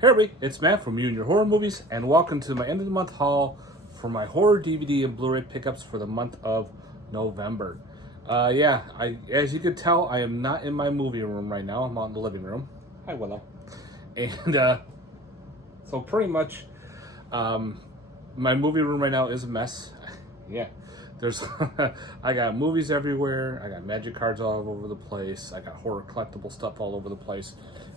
Hey everybody, it's Matt from You and Your Horror Movies, and welcome to my end of the month haul for my horror DVD and Blu-ray pickups for the month of November. As you can tell, I am not in my movie room right now. I'm out in the living room. Hi, Willow. And so pretty much, my movie room right now is a mess. Yeah, there's I got movies everywhere. I got magic cards all over the place. I got horror collectible stuff all over the place.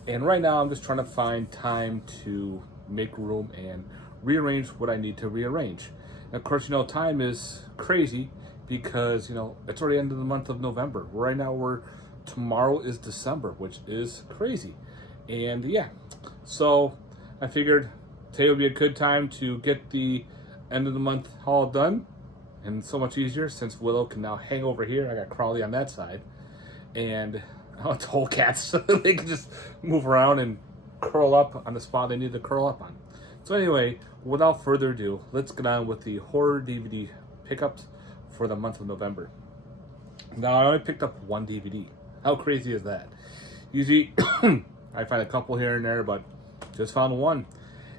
And right now I'm just trying to find time to make room and rearrange what I need to rearrange. And of course, time is crazy because, it's already end of the month of November. Right now tomorrow is December, which is crazy. And yeah, so I figured today would be a good time to get the end of the month haul done. And so much easier since Willow can now hang over here. I got Crawley on that side. And it's whole cats, so they can just move around and curl up on the spot they need to curl up on. So anyway, without further ado, let's get on with the horror DVD pickups for the month of November. Now, I only picked up one DVD. How crazy is that? Usually, I find a couple here and there, but just found one.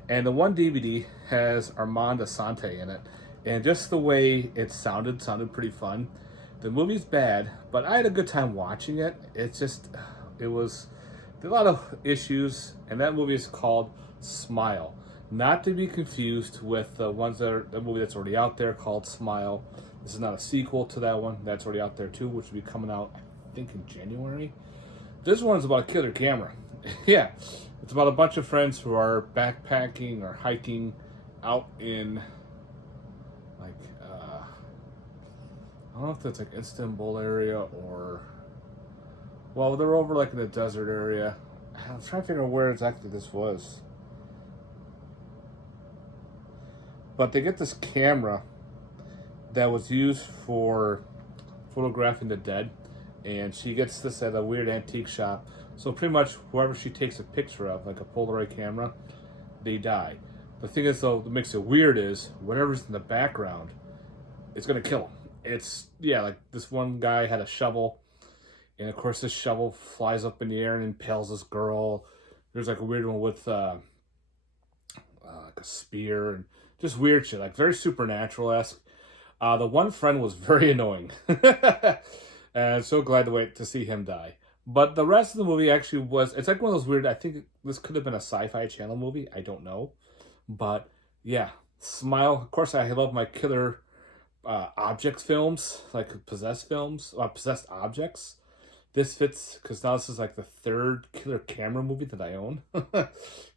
And the one DVD has Armand Assante in it. And just the way it sounded pretty fun. The movie's bad, but I had a good time watching it. There was a lot of issues, and that movie is called Smile. Not to be confused with the movie that's already out there called Smile. This is not a sequel to that one. That's already out there too, which will be coming out, I think, in January. This one is about a killer camera. Yeah, it's about a bunch of friends who are backpacking or hiking out in I don't know if that's like Istanbul area or, well, they're over like in the desert area. I'm trying to figure out where exactly this was. But they get this camera that was used for photographing the dead, and she gets this at a weird antique shop. So pretty much whoever she takes a picture of, like a Polaroid camera, they die. The thing is, though, what makes it weird is whatever's in the background, it's gonna kill them. Like this one guy had a shovel, and of course this shovel flies up in the air and impales this girl. There's like a weird one with like a spear and just weird shit, like very supernatural-esque. The one friend was very annoying. And so glad to see him die. But the rest of the movie actually it's like one of those weird, I think this could have been a Sci-Fi Channel movie, I don't know. But yeah, Smile. Of course, I love my killer objects films, like possessed objects. This fits because now this is like the third killer camera movie that I own.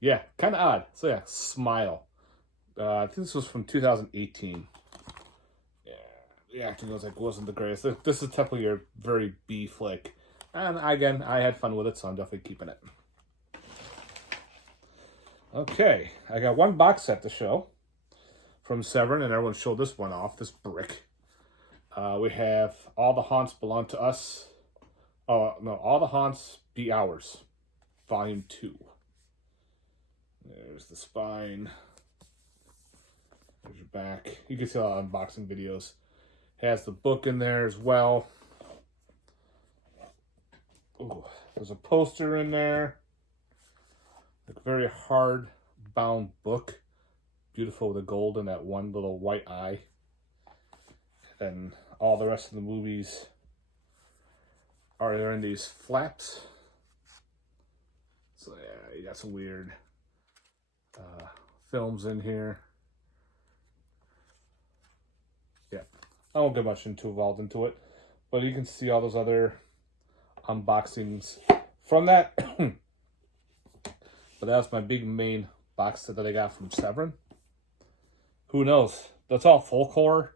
Yeah, kind of odd. So yeah, Smile. I think this was from 2018. Yeah, the acting wasn't the greatest. This is definitely a very B flick, and again, I had fun with it, so I'm definitely keeping it. Okay, I got one box set to show from Severin, and everyone showed this one off, this brick. We have All the Haunts Belong to Us. Oh, no, All the Haunts Be Ours, Volume 2. There's the spine. There's your back. You can see a lot of unboxing videos. Has the book in there as well. Ooh, there's a poster in there. Like a very hard bound book. Beautiful with the gold and that one little white eye. And all the rest of the movies are there in these flaps. So yeah, you got some weird films in here. Yeah, I won't get much involved into it, but you can see all those other unboxings from that. But that's my big main box set that I got from Severin. Who knows? That's all folk horror.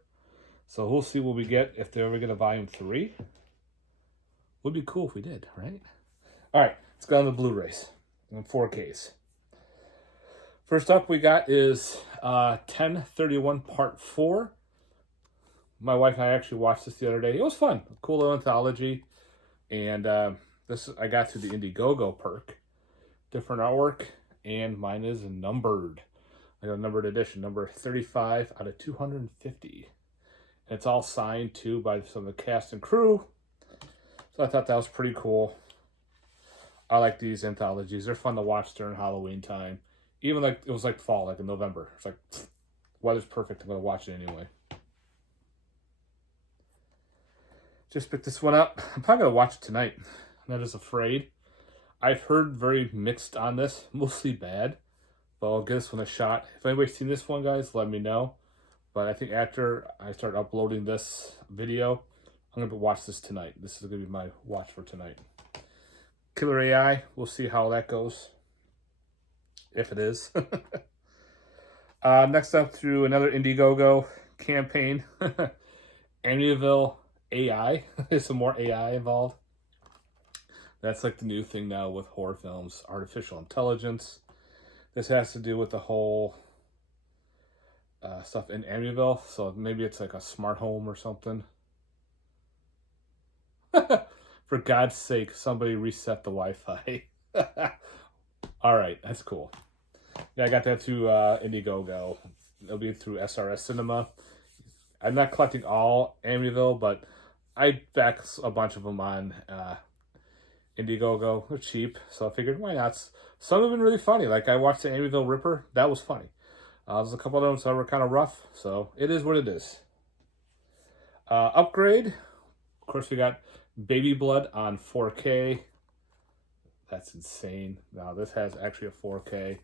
So we'll see what we get if they ever get a volume 3. Would be cool if we did, right? All right, let's go on the Blu-rays and 4Ks. First up we got is 1031 Part 4. My wife and I actually watched this the other day. It was fun. A cool little anthology. And this I got through the Indiegogo perk. Different artwork. And mine is numbered. I got a numbered edition, number 35 out of 250. And it's all signed, too, by some of the cast and crew. So I thought that was pretty cool. I like these anthologies. They're fun to watch during Halloween time. Even like it was like fall, like in November. It's like weather's perfect. I'm gonna watch it anyway. Just picked this one up. I'm probably gonna watch it tonight. I'm not as afraid. I've heard very mixed on this, mostly bad, but I'll give this one a shot. If anybody's seen this one, guys, let me know. But I think after I start uploading this video, I'm going to watch this tonight. This is going to be my watch for tonight. Killer AI, we'll see how that goes. If it is. Next up, through another Indiegogo campaign. Amityville AI. There's some more AI involved. That's like the new thing now with horror films. Artificial intelligence. This has to do with the whole stuff in Amityville. So maybe it's like a smart home or something. For God's sake, somebody reset the Wi-Fi. All right, that's cool. Yeah, I got that through Indiegogo. It'll be through SRS Cinema. I'm not collecting all Amityville, but I back a bunch of them on Indiegogo. They're cheap, so I figured, why not? Some have been really funny. Like, I watched the Amityville Ripper. That was funny. There's a couple of them that were kind of rough, so it is what it is. Upgrade. Of course, we got Baby Blood on 4K. That's insane. Now, this has actually a 4K.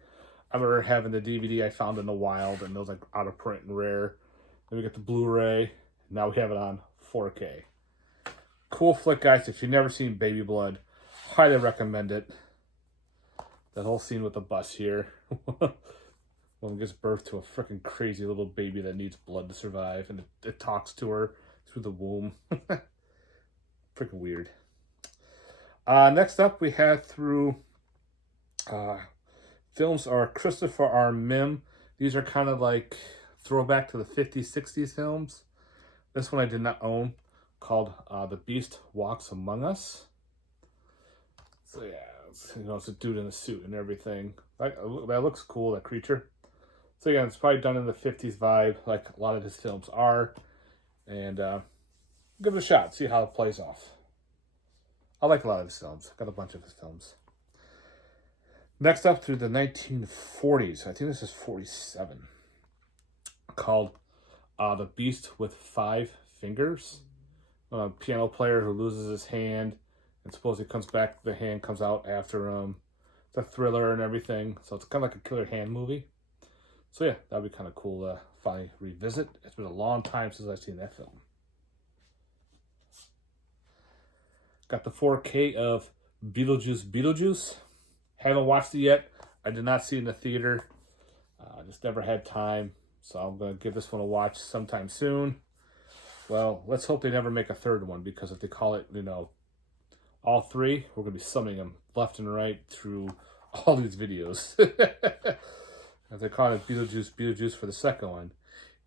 I remember having the DVD I found in the wild, and those like out of print and rare. Then we get the Blu-ray. Now we have it on 4K. Cool flick, guys. If you've never seen Baby Blood, highly recommend it. That whole scene with the bus here. Woman gives birth to a freaking crazy little baby that needs blood to survive, and it talks to her through the womb. Freaking weird. Next up, we had through films are Christopher R. Mim. These are kind of like throwback to the 50s, 60s films. This one I did not own, called The Beast Walks Among Us. So yeah, it's a dude in a suit and everything. That looks cool, that creature. So yeah, it's probably done in the 50s vibe, like a lot of his films are. And give it a shot, see how it plays off. I like a lot of his films. Got a bunch of his films. Next up, through the 1940s. I think this is 47. Called The Beast with Five Fingers. A piano player who loses his hand, and supposedly comes back, the hand comes out after him. It's a thriller and everything, so it's kind of like a killer hand movie. So yeah, that'd be kind of cool to finally revisit. It's been a long time since I've seen that film. Got the 4K of Beetlejuice. Haven't watched it yet. I did not see it in the theater. I just never had time, so I'm going to give this one a watch sometime soon. Well, let's hope they never make a third one, because if they call it, all three, we're going to be summoning them left and right through all these videos. If they call it Beetlejuice for the second one,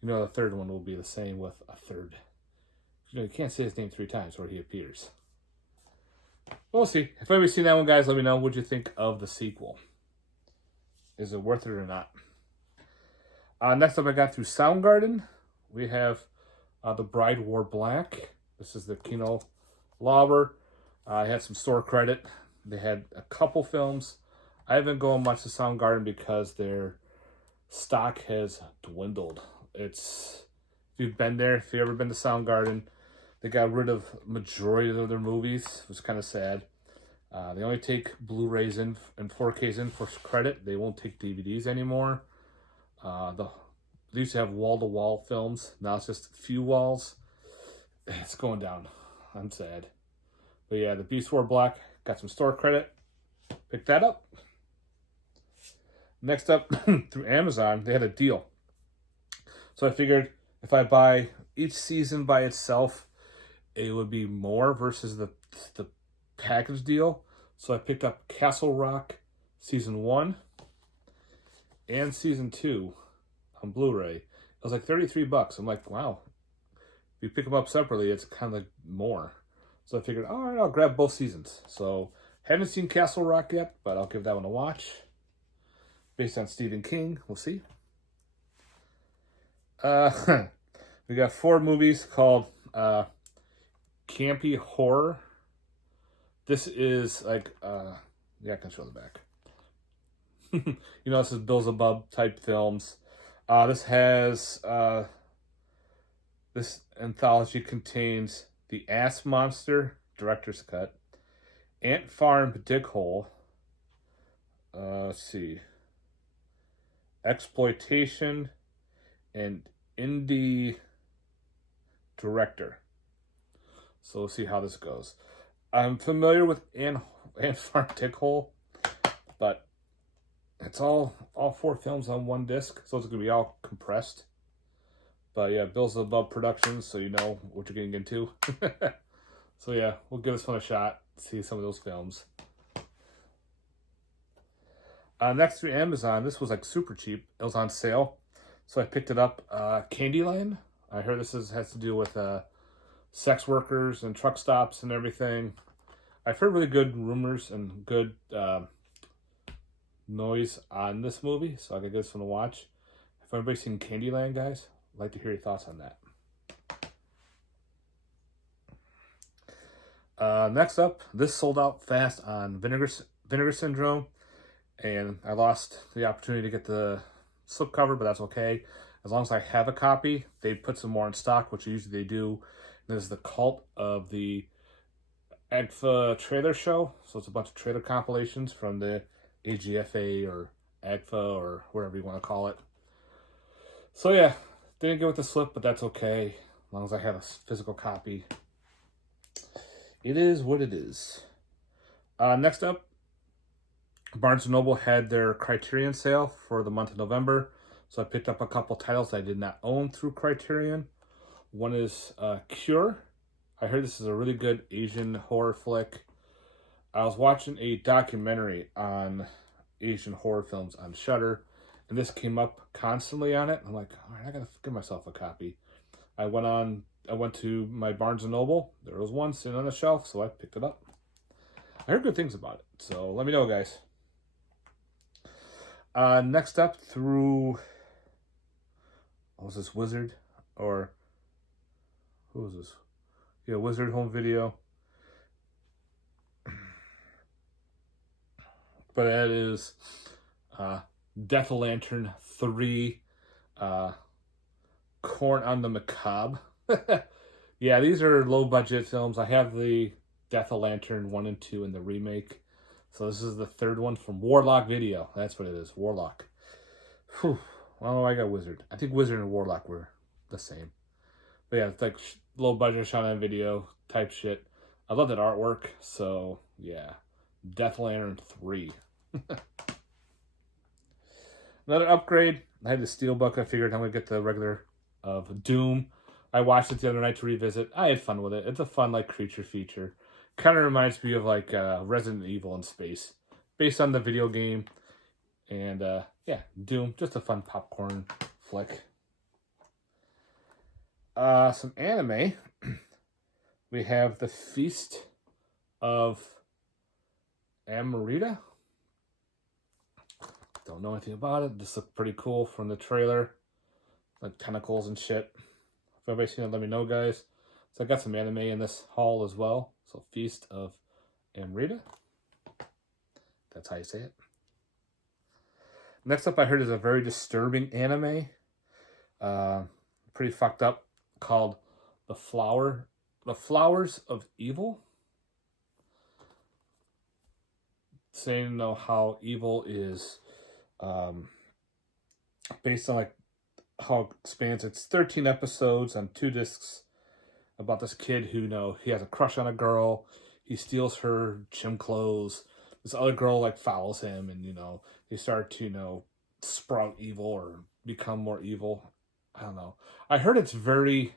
the third one will be the same with a third. You can't say his name 3 times where he appears. We'll see. If anybody's seen that one, guys, let me know what you think of the sequel. Is it worth it or not? Next up, I got through Soundgarden. We have The Bride Wore Black. This is the Kino Lorber. I had some store credit. They had a couple films. I haven't gone much to Soundgarden because their stock has dwindled. If you've been there, if you've ever been to Soundgarden, they got rid of majority of their movies. It was kind of sad. They only take Blu-rays in and 4Ks in for credit. They won't take DVDs anymore. They used to have wall-to-wall films. Now it's just a few walls. It's going down. I'm sad. But yeah, The Beast Wore Black. Got some store credit. Picked that up. Next up, through Amazon, they had a deal. So I figured if I buy each season by itself, it would be more versus the package deal. So I picked up Castle Rock Season 1 and Season 2 on Blu-ray. It was like $33. I'm like, wow. If you pick them up separately, it's kind of like more. So I figured, all right, I'll grab both seasons. So haven't seen Castle Rock yet, but I'll give that one a watch. Based on Stephen King. We'll see. We got 4 movies called Campy Horror. This is like, yeah, I can show the back. This is Beelzebub type films. This has this anthology contains The Ass Monster Director's Cut, Ant Farm Dig Hole. Let's see, Exploitation, and Indie Director. So we'll see how this goes. I'm familiar with Ant Farm Dig Hole, but it's all 4 films on one disc, so it's gonna be all compressed. But yeah, Beelzebub Productions, so you know what you're getting into. So yeah, we'll give this one a shot, see some of those films. Next through Amazon, this was like super cheap. It was on sale, so I picked it up. Candyland. I heard this has to do with sex workers and truck stops and everything. I've heard really good rumors and good noise on this movie, so I got this one to watch. If anybody's seen Candyland, guys, I'd like to hear your thoughts on that. Next up, this sold out fast on Vinegar Syndrome, and I lost the opportunity to get the slipcover, but that's okay. As long as I have a copy, they put some more in stock, which usually they do. This is the Cult of the AGFA trailer show, so it's a bunch of trailer compilations from the AGFA or AGFA or whatever you want to call it. So yeah, didn't get with the slip, but that's okay. As long as I have a physical copy. It is what it is. Next up, Barnes & Noble had their Criterion sale for the month of November. So I picked up a couple titles I did not own through Criterion. One is Cure. I heard this is a really good Asian horror flick. I was watching a documentary on Asian horror films on Shudder, and this came up constantly on it. I'm like, all right, I gotta give myself a copy. I went to my Barnes & Noble. There was one sitting on the shelf, so I picked it up. I heard good things about it, so let me know, guys. Next up through, what was this, Wizard? Or, who was this? Yeah, Wizard Home Video. But that is Death Lantern 3, Corn on the Macabre. Yeah, these are low-budget films. I have the Death Lantern 1 and 2 in the remake. So this is the third one from Warlock Video. That's what it is, Warlock. Whew. I don't know why I got Wizard. I think Wizard and Warlock were the same. But yeah, it's like low-budget shot on video type shit. I love that artwork, so yeah. Death Lantern 3. Another upgrade. I had the Steelbook. I figured I'm going to get the regular of Doom. I watched it the other night to revisit. I had fun with it. It's a fun, like, creature feature. Kind of reminds me of, like, Resident Evil in space. Based on the video game. And, yeah, Doom. Just a fun popcorn flick. Some anime. We have The Feast of Amrita. Don't know anything about it. This looked pretty cool from the trailer. Like tentacles and shit. If anybody's seen it, let me know, guys. So I got some anime in this haul as well. So Feast of Amrita. That's how you say it. Next up, I heard is a very disturbing anime. Pretty fucked up. Called The Flowers of Evil. Saying how evil is based on like how it expands. It's 13 episodes on 2 discs about this kid who he has a crush on a girl. He steals her gym clothes. This other girl like follows him, and they start to sprout evil or become more evil. I don't know. I heard it's very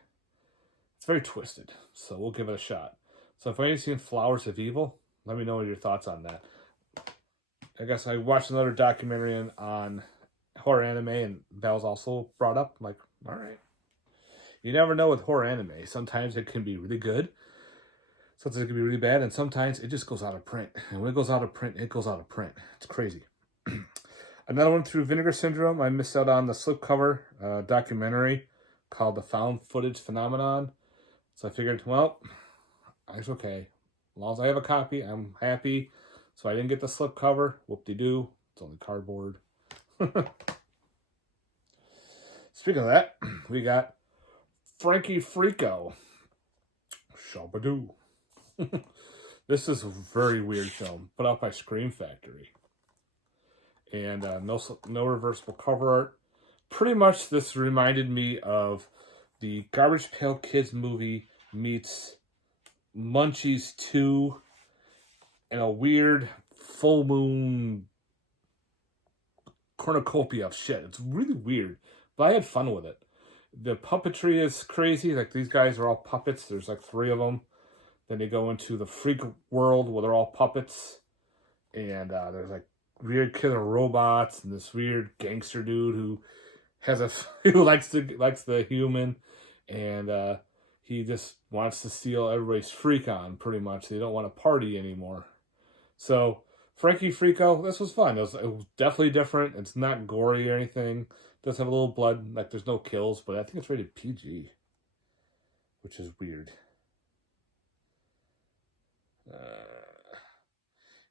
twisted, so we'll give it a shot. So if anybody's seen Flowers of Evil, let me know what your thoughts on that. I guess I watched another documentary on horror anime, and that was also brought up. I'm like, all right. You never know with horror anime. Sometimes it can be really good. Sometimes it can be really bad, and sometimes it just goes out of print. And when it goes out of print, it goes out of print. It's crazy. Another one through Vinegar Syndrome. I missed out on the slipcover documentary called The Found Footage Phenomenon. So I figured, well, it's okay. As long as I have a copy, I'm happy. So I didn't get the slipcover. Whoop-de-doo. It's only cardboard. Speaking of that, we got Frankie Frico. Shabadoo. This is a very weird film, put out by Scream Factory. And no reversible cover art. Pretty much this reminded me of the Garbage Pail Kids movie meets Munchies 2 and a weird full moon cornucopia of shit. It's really weird, but I had fun with it. The puppetry is crazy. Like, these guys are all puppets. There's like 3 of them. Then they go into the freak world where they're all puppets. And there's like weird killer robots and this weird gangster dude who has who likes the human, and he just wants to steal everybody's freak on, pretty much. They don't want to party anymore. So Frankie Frico, this was fun. It was definitely different. It's not gory or anything. It does have a little blood. Like, there's no kills, but I think it's rated PG, which is weird.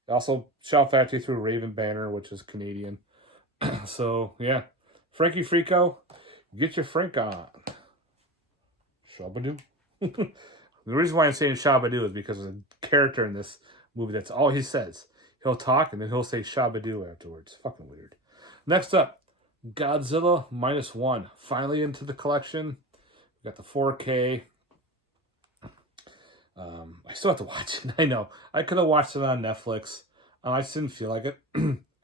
Also, Shout Factory through Raven Banner, which is Canadian. So, yeah. Frankie Frico, get your Frank on. Shabadoo. The reason why I'm saying Shabadoo is because there's a character in this movie that's all he says. He'll talk and then he'll say Shabadoo afterwards. Fucking weird. Next up, Godzilla -1. Finally into the collection. We got the 4K. I still have to watch it. I know. I could have watched it on Netflix. I just didn't feel like it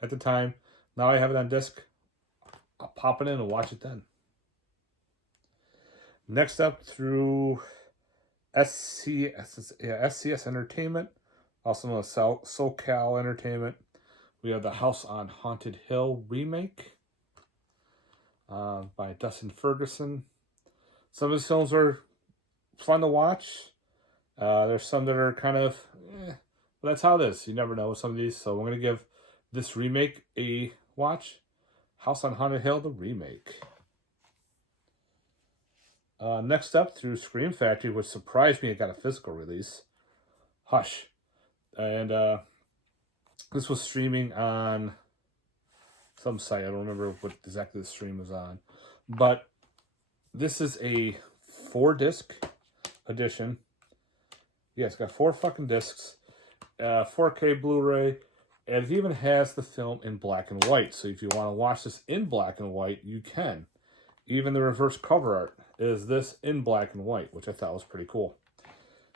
at the time. Now I have it on disc. I'll pop it in and watch it then. Next up, through SCS Entertainment, also known as SoCal Entertainment, we have the House on Haunted Hill remake by Dustin Ferguson. Some of his films are fun to watch. There's some that are kind of, but that's how it is. You never know with some of these. So I'm going to give this remake a watch. House on Haunted Hill, the remake. Next up, through Scream Factory, which surprised me, it got a physical release. Hush. And this was streaming on some site. I don't remember what exactly the stream was on. But this is a 4-disc edition. Yeah, it's got 4 fucking discs. 4K Blu-ray. And it even has the film in black and white. So if you want to watch this in black and white, you can. Even the reverse cover art is this in black and white, which I thought was pretty cool.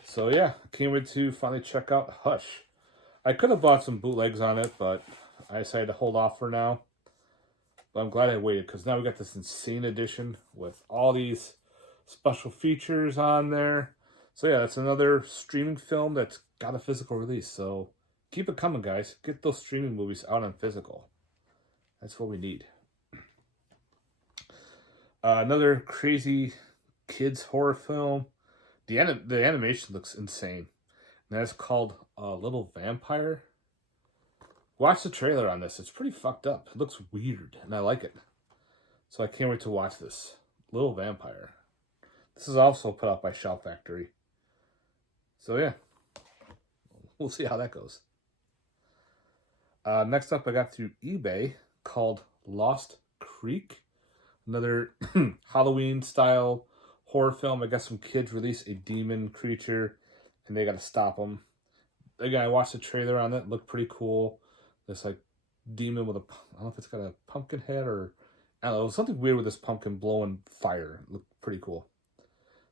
So yeah, can't wait to finally check out Hush. I could have bought some bootlegs on it, but I decided to hold off for now. But I'm glad I waited, because now we got this insane edition with all these special features on there. So yeah, that's another streaming film that's got a physical release. So keep it coming, guys. Get those streaming movies out on physical. That's what we need. Another crazy kids horror film. The animation looks insane. And that's called Little Vampire. Watch the trailer on this. It's pretty fucked up. It looks weird, and I like it. So I can't wait to watch this. Little Vampire. This is also put out by Shout Factory. So yeah, we'll see how that goes. Next up, I got through eBay called Lost Creek. Another Halloween-style horror film. I guess some kids release a demon creature, and they got to stop them. Again, I watched the trailer on it. It looked pretty cool. This like demon with I don't know if it's got a pumpkin head or, I don't know, something weird with this pumpkin blowing fire. It looked pretty cool.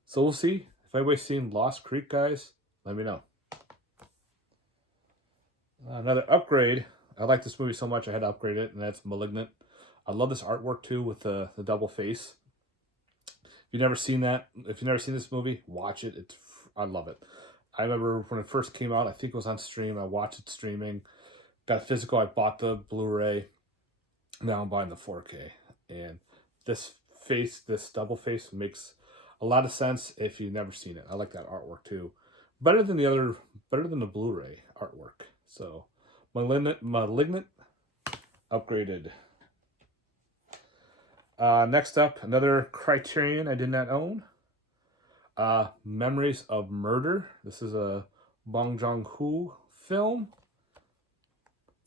So we'll see. If anybody's seen Lost Creek, guys, let me know. Another upgrade. I like this movie so much I had to upgrade it, and that's Malignant. I love this artwork too with the double face. If you've never seen that, if you've never seen this movie, watch it. I love it. I remember when it first came out, I think it was on stream. I watched it streaming. Got a physical. I bought the Blu-ray. Now I'm buying the 4K. And this face, this double face, makes a lot of sense if you've never seen it. I like that artwork too. Better than the Blu-ray artwork. So, Malignant upgraded. Next up, another Criterion I did not own. Memories of Murder. This is a Bong Joon-ho film.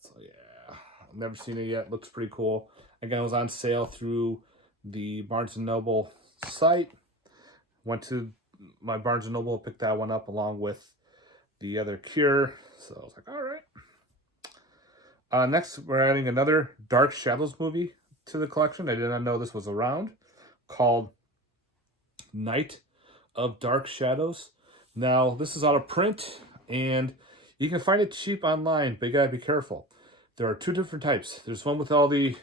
So yeah, Never seen it yet. Looks pretty cool. Again, it was on sale through the Barnes & Noble site. Went to my Barnes & Noble, picked that one up along with the other Cure. So I was like, all right. Next, we're adding another Dark Shadows movie to the collection. I did not know this was around, called Night of Dark Shadows. Now, this is out of print, and you can find it cheap online, but you gotta be careful. There are two different types. There's one with all the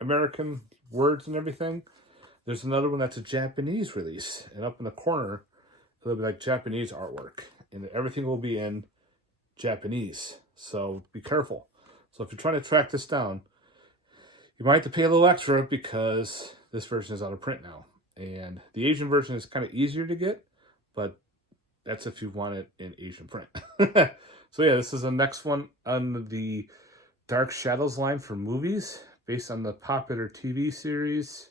American words and everything. There's another one that's a Japanese release, and up in the corner, it'll be like Japanese artwork, and everything will be in Japanese. So be careful. So if you're trying to track this down, you might have to pay a little extra because this version is out of print now. And the Asian version is kind of easier to get, but that's if you want it in Asian print. So yeah, this is the next one on the Dark Shadows line for movies, based on the popular TV series.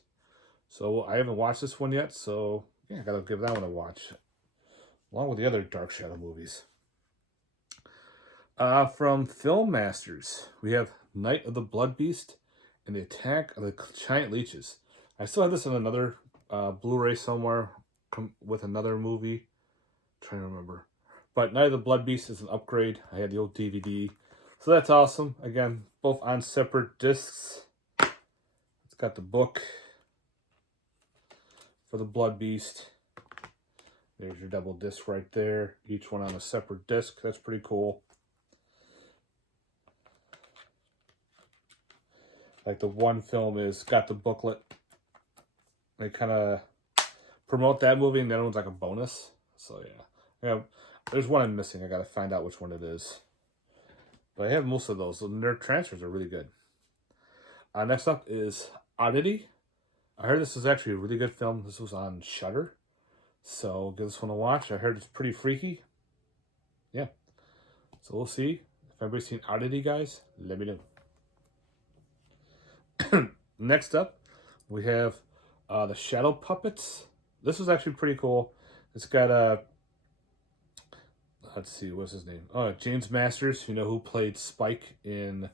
So I haven't watched this one yet, so yeah, I gotta give that one a watch, along with the other Dark Shadow movies. From Film Masters, we have Night of the Blood Beast and the Attack of the Giant Leeches. I still have this on another Blu-ray somewhere with another movie. I'm trying to remember. But Night of the Blood Beast is an upgrade. I had the old DVD. So that's awesome. Again, both on separate discs. It's got the book for the Blood Beast. There's your double disc right there. Each one on a separate disc. That's pretty cool. Like the one film is got the booklet. They kind of promote that movie, and the other one's like a bonus. So yeah, there's one I'm missing. I got to find out which one it is. But I have most of those. So their transfers are really good. Next up is Oddity. I heard this is actually a really good film. This was on Shudder. So give this one a watch. I heard it's pretty freaky. Yeah. So we'll see. If anybody's seen Oddity, guys, let me know. Next up, we have the Shadow Puppets. This was actually pretty cool. It's got let's see, what's his name? Oh, James Masters, you know, who played Spike in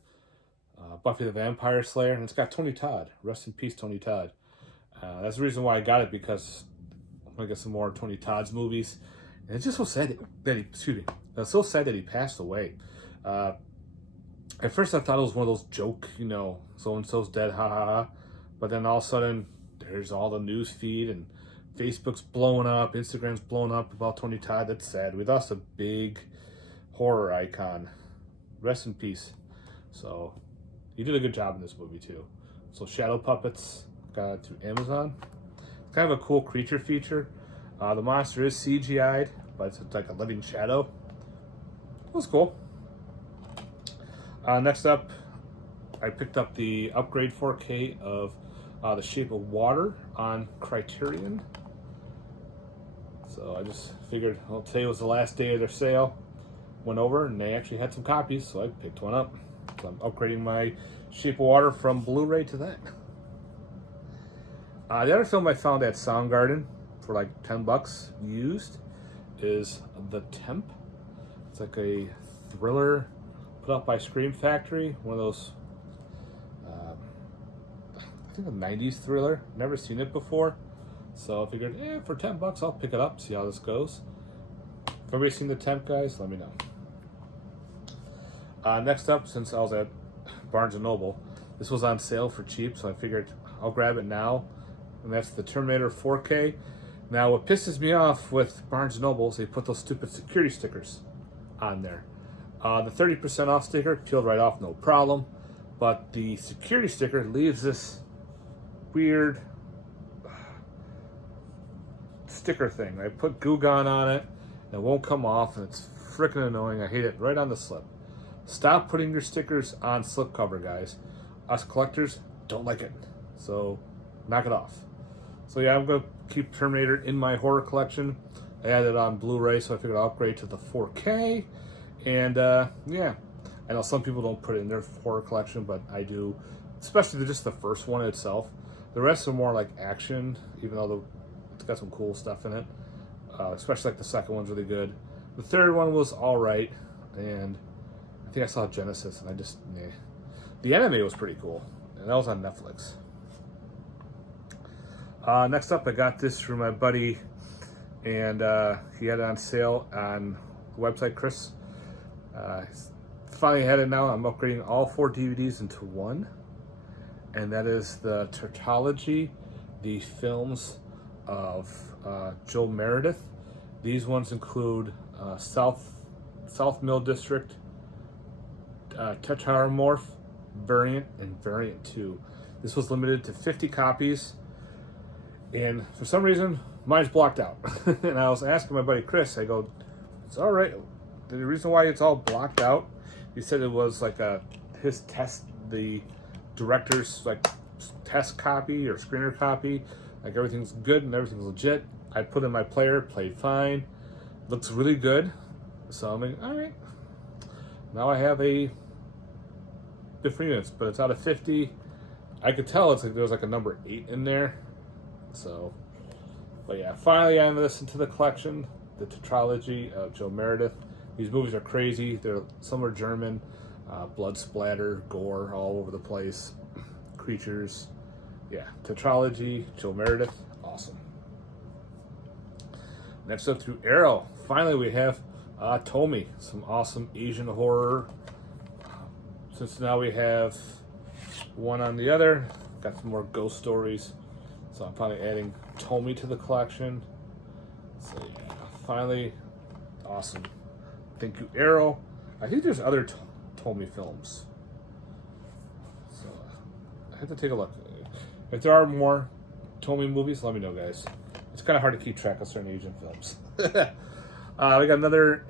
Buffy the Vampire Slayer. And it's got Tony Todd. Rest in peace, Tony Todd. That's the reason why I got it, because I'm going to get some more Tony Todd's movies. And it's just so sad that he, it's so sad that he passed away. At first I thought it was one of those joke, you know, so-and-so's dead, ha ha ha. But then all of a sudden, there's all the news feed, and Facebook's blowing up, Instagram's blowing up about Tony Todd. That's sad. We lost a big horror icon. Rest in peace. So, he did a good job in this movie, too. So, Shadow Puppets, got it through Amazon. It's kind of a cool creature feature. The monster is CGI'd, but it's like a living shadow. It was cool. Next up, I picked up the upgrade 4K of The Shape of Water on Criterion. So I just figured, well, today was the last day of their sale. Went over and they actually had some copies, so I picked one up. So I'm upgrading my Shape of Water from Blu-ray to that. The other film I found at Soundgarden for like $10 used is The Temp. It's like a thriller put out by Scream Factory, one of those, I think a 90s thriller. Never seen it before. So I figured, for $10 I'll pick it up, see how this goes. If everybody's seen The Temp, guys, let me know. Next up, since I was at Barnes & Noble, this was on sale for cheap, so I figured I'll grab it now. And that's the Terminator 4K. Now, what pisses me off with Barnes & Noble is they put those stupid security stickers on there. The 30% off sticker peeled right off, no problem. But the security sticker leaves this weird sticker thing. I put Goo Gone on it, and it won't come off, and it's freaking annoying. I hate it right on the slip. Stop putting your stickers on slipcover, guys. Us collectors don't like it. So, knock it off. So yeah, I'm going to keep Terminator in my horror collection. I had it on Blu-ray, so I figured I'll upgrade to the 4K. And yeah, I know some people don't put it in their horror collection, but I do, especially just the first one itself. The rest are more like action, even though it's got some cool stuff in it. Especially like the second one's really good. The third one was all right, and I think I saw Genesis, and I just, The anime was pretty cool, and that was on Netflix. Next up, I got this from my buddy, and he had it on sale on the website, Chris. Finally had it now. I'm upgrading all 4 DVDs into one, and that is the Tetralogy, the films of Joe Meredith. These ones include South Mill District, Tetraromorph, Variant, and Variant 2. This was limited to 50 copies, and for some reason, mine's blocked out. And I was asking my buddy Chris, I go, it's all right. The reason why it's all blocked out, he said it was like his test, the director's like test copy or screener copy. Like everything's good and everything's legit. I put in my player, played fine, looks really good. So I'm like, all right. Now I have a different units, but it's out of 50. I could tell it's like there was like a number 8 in there. So, but yeah, finally added this into the collection, the Tetralogy of Joe Meredith. These movies are crazy. Some are German, blood splatter, gore all over the place, creatures. Yeah, Tetralogy, Joe Meredith, awesome. Next up through Arrow, finally we have Tomy, some awesome Asian horror. Since now we have one on the other, got some more ghost stories. So I'm finally adding Tomy to the collection. So yeah, finally, awesome. Thank you, Arrow. I think there's other Tomy films. So I have to take a look. If there are more Tomy movies, let me know, guys. It's kind of hard to keep track of certain Asian films. We got another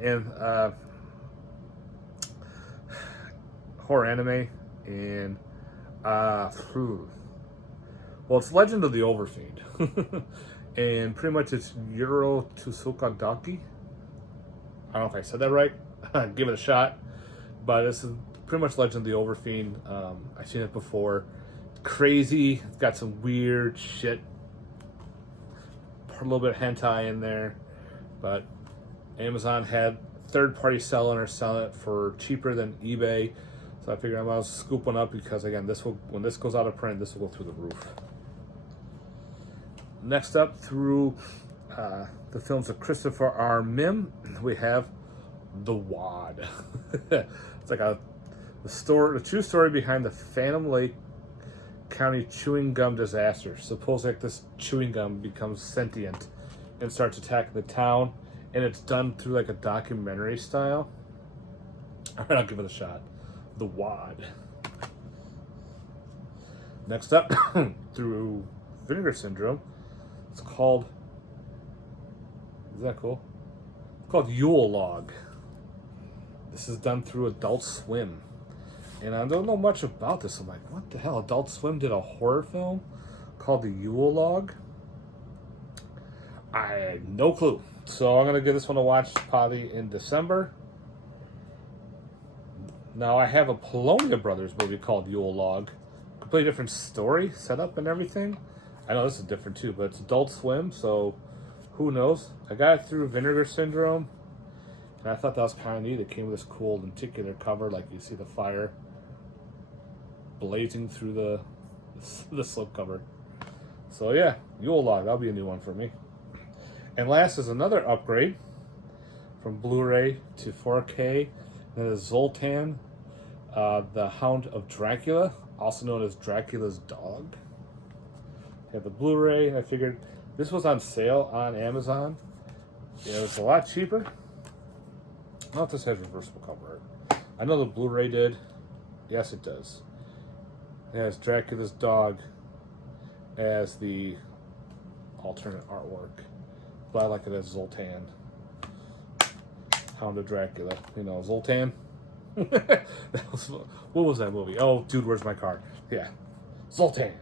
horror anime, and well, it's Legend of the Overfiend. And pretty much it's Yuro Tsukadaki. I don't know if I said that right. Give it a shot. But this is pretty much Legend of the Overfiend. I've seen it before. Crazy. It's got some weird shit. A little bit of hentai in there. But Amazon had third-party selling or selling it for cheaper than eBay. So I figured I might scoop one up because, again, when this goes out of print, this will go through the roof. Next up, through the films of Christopher R. Mim, we have The Wad. It's like the true story behind the Phantom Lake County chewing gum disaster. Suppose like this chewing gum becomes sentient and starts attacking the town, and it's done through like a documentary style. All right, I'll give it a shot. The Wad. Next up, through Vinegar Syndrome, it's called, is that cool? It's called Yule Log. This is done through Adult Swim. And I don't know much about this. I'm like, what the hell? Adult Swim did a horror film called The Yule Log? I had no clue. So I'm going to give this one a watch probably in December. Now I have a Polonia Brothers movie called Yule Log. Completely different story, setup and everything. I know this is different too, but it's Adult Swim, so who knows? I got it through Vinegar Syndrome, and I thought that was kind of neat. It came with this cool lenticular cover, like you see the fire blazing through the slipcover. So yeah, Yule Log, that'll be a new one for me. And last is another upgrade from Blu-ray to 4K. That is Zoltan, the Hound of Dracula, also known as Dracula's Dog. I have the Blu-ray, and I figured this was on sale on Amazon. It was a lot cheaper. I don't know if this has reversible cover art. I know the Blu-ray did. Yes, it does. It has Dracula's Dog as the alternate artwork. But I like it as Zoltan. Hound of Dracula. You know, Zoltan. What was that movie? Oh, Dude, Where's My Car? Yeah. Zoltan.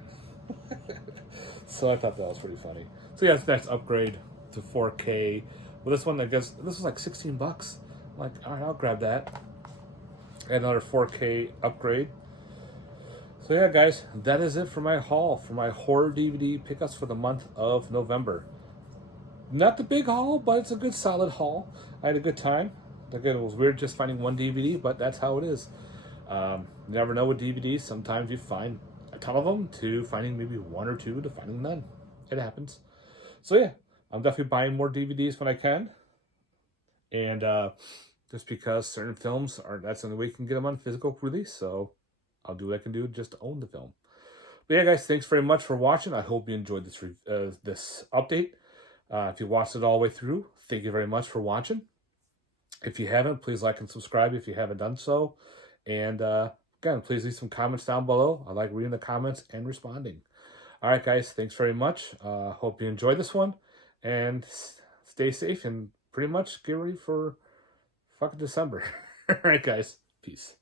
So I thought that was pretty funny. So yeah, next upgrade to 4K. Well, this one, I guess, this was like $16. I'm like, all right, I'll grab that. Another 4K upgrade. So yeah, guys, that is it for my haul, for my horror DVD pickups for the month of November. Not the big haul, but it's a good solid haul. I had a good time. Again, it was weird just finding one DVD, but that's how it is. You never know with DVDs. Sometimes you find a ton of them to finding maybe one or two to finding none. It happens. So yeah, I'm definitely buying more DVDs when I can. And just because certain films are, that's the only way you can get them on physical release. So I'll do what I can do just to own the film. But yeah, guys, thanks very much for watching. I hope you enjoyed this update. If you watched it all the way through, thank you very much for watching. If you haven't, please like and subscribe if you haven't done so. And again, please leave some comments down below. I like reading the comments and responding. All right, guys, thanks very much. Hope you enjoyed this one. And stay safe and pretty much get ready for fucking December. All right, guys. Peace.